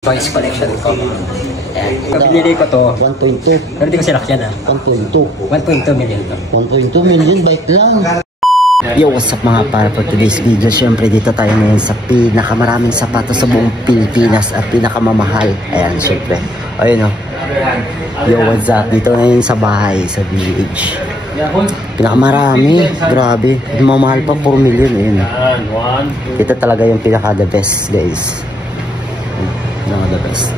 Toys collection ko. Ayan. Pinili ko to. 1.2. Pero di ko sinakyan ah. 1.2. 1.2 million to. 1.2 million bike lang. Yo, what's up mga para for today's video. Siyempre dito tayo ngayon sa pinakamaraming sapatos sa buong Pilipinas at pinakamamahal. Ayan, siyempre. Ayun o. Yo, what's up? Dito ngayon sa bahay, sa village. Pinakamarami. Grabe. Mamahal pa 4 million. Ayun. Ito talaga yung pinaka the best guys. The best.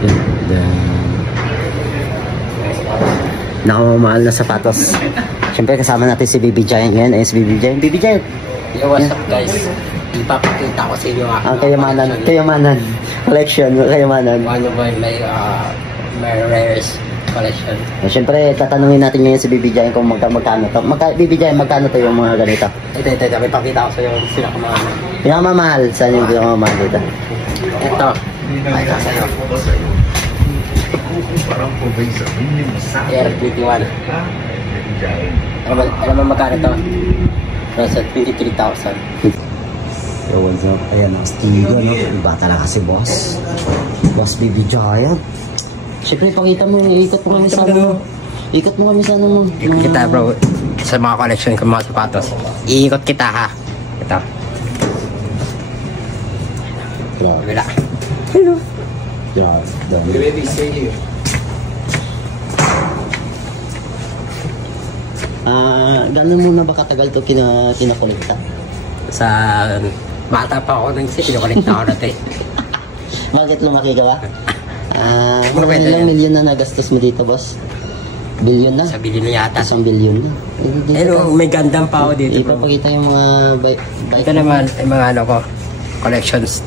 Nakamamahal na sapatos. Siyempre kasama natin si BB Giant ngayon. Ayun si BB Giant. BB Giant! Yo, what's up guys? Ipapakita ko sa inyo ang kayamanan. Kayamanan. Collection. Kayamanan. Ano ba may rares collection. Siyempre tatanungin natin ngayon si BB Giant kung magkano to. BB Giant, magkano to yung mga ganito? Ito. May pakita ko sa iyo yung pinakamahal. Pinakamamahal? Saan yung pinakamamahal dito? Ito. Ay, sa'yo. Air 21. Alam mo magkano to? Nasa 23,000. So what's up? Ayan, Stigo, no? Iba talaga si boss. Boss BB Giant. Siyempre, pakita mo, ikot mo kami sa ano. Ikot mo kami sa ano mo. Ikot kita bro. Sa mga collection ko mga sapatos. Iikot kita ha. Ito. Wala. Hello. Yeah, ready, stay here. Gano'n muna ba katagal ito kinakolekta? Sa bata pa ako nang kinakolekta ako natin. Bakit lumaki ka ba? Ilang milyon na nagastos mo dito, boss? Bilyon na? Sa bilyon na yata. Isang bilyon na. Pero may gandang pa ako dito. Ipapakita yung mga bike. Ito naman, yung mga ano ko. Collections,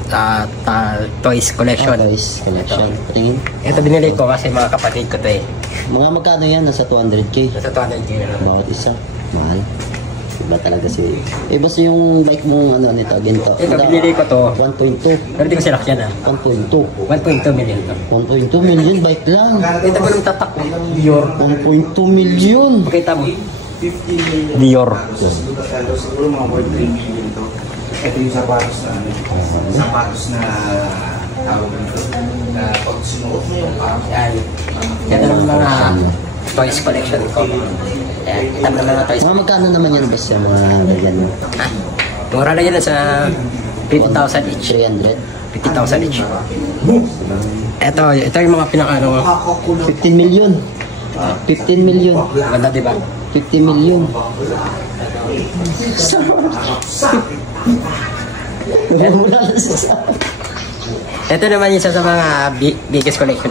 toys collection. Toys collection. Tingin. Ito binili ko kasi mga kapatid ko to eh. Mga magkano yan? Nasa 200k? Nasa 200k na lang. Bawat isa. Mahal. Iba talaga si... basta yung bike mong ano nito, ginto. Ito binili ko to. 1.2. Pero di ko sinakyan ah. 1.2. 1.2 million to. 1.2 million bike lang. Ito ko ng tatak. Dior. 1.2 million. Pakita mo. Dior. Siguro mga 3 million to. Ito yung sapatos na tawag nito na pag sinuot mo yung Yan. Ito naman mga toys collection ko. Yan. Ito naman mga toys. Magkano naman yan boss yung mga ganyan mo? Mura na yan sa 50,000 each. 300? 50,000 each. Ito yung mga pinakano. 15 million. 15 million. Ganda diba? 50 million. Ito naman isa sa mga biggest collection.